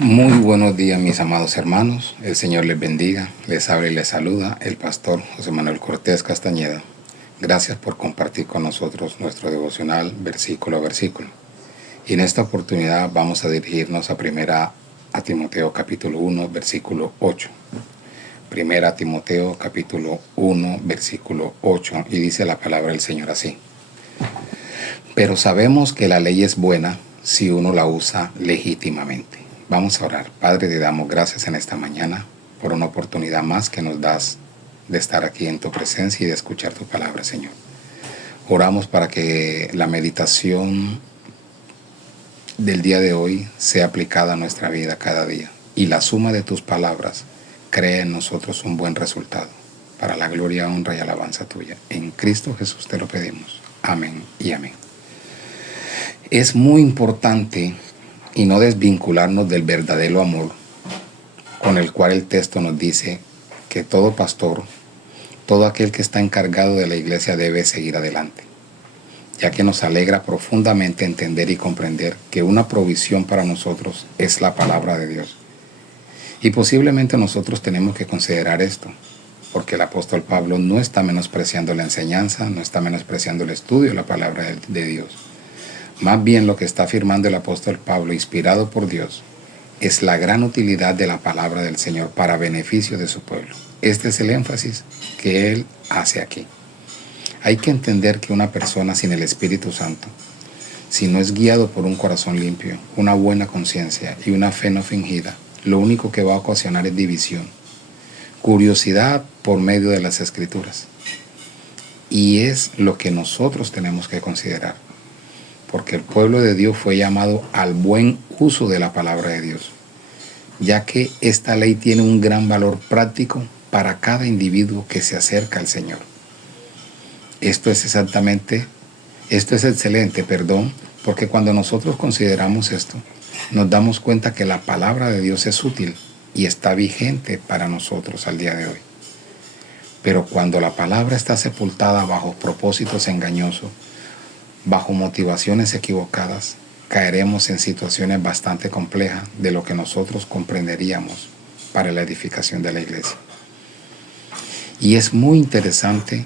Muy buenos días, mis amados hermanos. El Señor les bendiga. Les habla y les saluda el pastor José Manuel Cortés Castañeda. Gracias por compartir con nosotros nuestro devocional versículo a versículo. Y en esta oportunidad vamos a dirigirnos a Timoteo capítulo 1, versículo 8. Primera Timoteo capítulo 1, versículo 8. Y dice la palabra del Señor así: Pero sabemos que la ley es buena si uno la usa legítimamente. Vamos a orar. Padre, te damos gracias en esta mañana por una oportunidad más que nos das de estar aquí en tu presencia y de escuchar tu palabra, Señor. Oramos para que la meditación del día de hoy sea aplicada a nuestra vida cada día y la suma de tus palabras cree en nosotros un buen resultado para la gloria, honra y alabanza tuya. En Cristo Jesús te lo pedimos. Amén y amén. Es muy importante y no desvincularnos del verdadero amor con el cual el texto nos dice que todo pastor, todo aquel que está encargado de la iglesia debe seguir adelante, ya que nos alegra profundamente entender y comprender que una provisión para nosotros es la palabra de Dios. Y posiblemente nosotros tenemos que considerar esto, porque el apóstol Pablo no está menospreciando la enseñanza, no está menospreciando el estudio de la palabra de Dios. Más bien lo que está afirmando el apóstol Pablo, inspirado por Dios, es la gran utilidad de la palabra del Señor para beneficio de su pueblo. Este es el énfasis que él hace aquí. Hay que entender que una persona sin el Espíritu Santo, si no es guiado por un corazón limpio, una buena conciencia y una fe no fingida, lo único que va a ocasionar es división, curiosidad por medio de las Escrituras. Y es lo que nosotros tenemos que considerar, porque el pueblo de Dios fue llamado al buen uso de la palabra de Dios, ya que esta ley tiene un gran valor práctico para cada individuo que se acerca al Señor. Esto es excelente, porque cuando nosotros consideramos esto, nos damos cuenta que la palabra de Dios es útil y está vigente para nosotros al día de hoy. Pero cuando la palabra está sepultada bajo propósitos engañosos, bajo motivaciones equivocadas, caeremos en situaciones bastante complejas de lo que nosotros comprenderíamos para la edificación de la iglesia. Y es muy interesante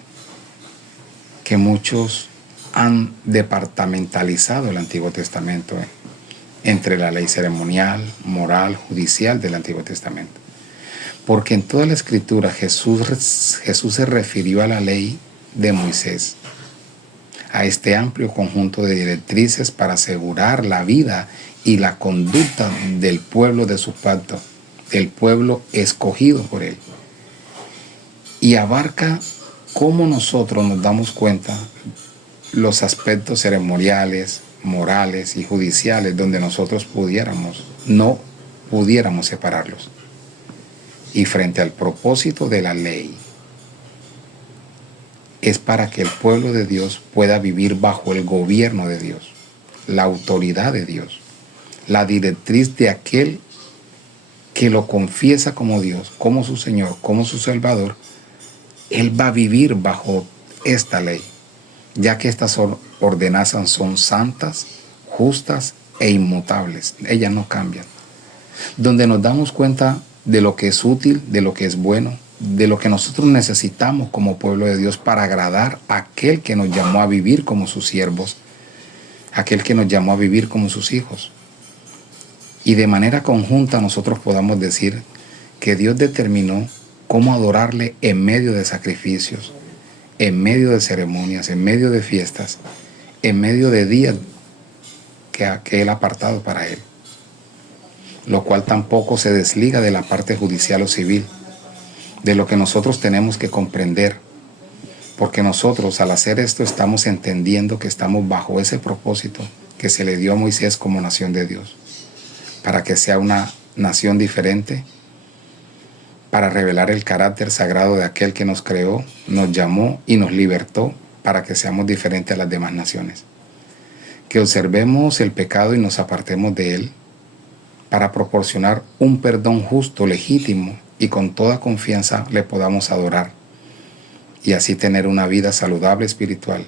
que muchos han departamentalizado el Antiguo Testamento entre la ley ceremonial, moral, judicial del Antiguo Testamento. Porque en toda la Escritura Jesús se refirió a la ley de Moisés, a este amplio conjunto de directrices para asegurar la vida y la conducta del pueblo de su pacto, del pueblo escogido por él. Y abarca cómo nosotros nos damos cuenta los aspectos ceremoniales, morales y judiciales donde nosotros no pudiéramos separarlos. Y frente al propósito de la ley, es para que el pueblo de Dios pueda vivir bajo el gobierno de Dios, la autoridad de Dios, la directriz de aquel que lo confiesa como Dios, como su Señor, como su Salvador. Él va a vivir bajo esta ley, ya que estas ordenanzas son santas, justas e inmutables. Ellas no cambian. Donde nos damos cuenta de lo que es útil, de lo que es bueno, de lo que nosotros necesitamos como pueblo de Dios para agradar a aquel que nos llamó a vivir como sus siervos, aquel que nos llamó a vivir como sus hijos. Y de manera conjunta nosotros podamos decir que Dios determinó cómo adorarle en medio de sacrificios, en medio de ceremonias, en medio de fiestas, en medio de días que Él ha apartado para Él, lo cual tampoco se desliga de la parte judicial o civil, de lo que nosotros tenemos que comprender, porque nosotros al hacer esto estamos entendiendo que estamos bajo ese propósito que se le dio a Moisés como nación de Dios, para que sea una nación diferente, para revelar el carácter sagrado de aquel que nos creó, nos llamó y nos libertó para que seamos diferentes a las demás naciones. Que observemos el pecado y nos apartemos de él para proporcionar un perdón justo, legítimo y con toda confianza le podamos adorar y así tener una vida saludable espiritual,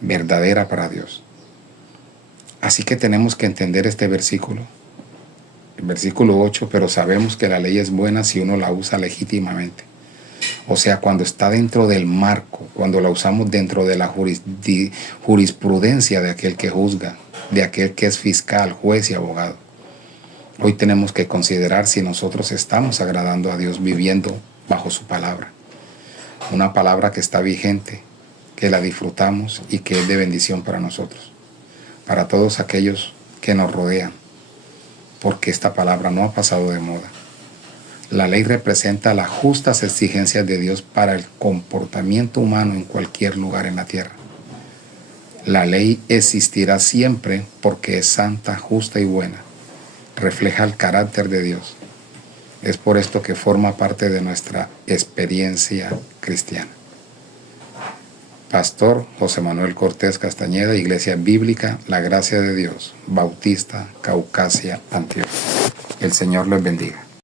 verdadera para Dios. Así que tenemos que entender este versículo El versículo 8, pero sabemos que la ley es buena si uno la usa legítimamente. O sea, cuando está dentro del marco, cuando la usamos dentro de la jurisprudencia de aquel que juzga, de aquel que es fiscal, juez y abogado. Hoy tenemos que considerar si nosotros estamos agradando a Dios viviendo bajo su palabra. Una palabra que está vigente, que la disfrutamos y que es de bendición para nosotros, para todos aquellos que nos rodean, porque esta palabra no ha pasado de moda. La ley representa las justas exigencias de Dios para el comportamiento humano en cualquier lugar en la tierra. La ley existirá siempre porque es santa, justa y buena. Refleja el carácter de Dios. Es por esto que forma parte de nuestra experiencia cristiana. Pastor José Manuel Cortés Castañeda, Iglesia Bíblica La Gracia de Dios, Bautista, Caucasia, Antioquia. El Señor les bendiga.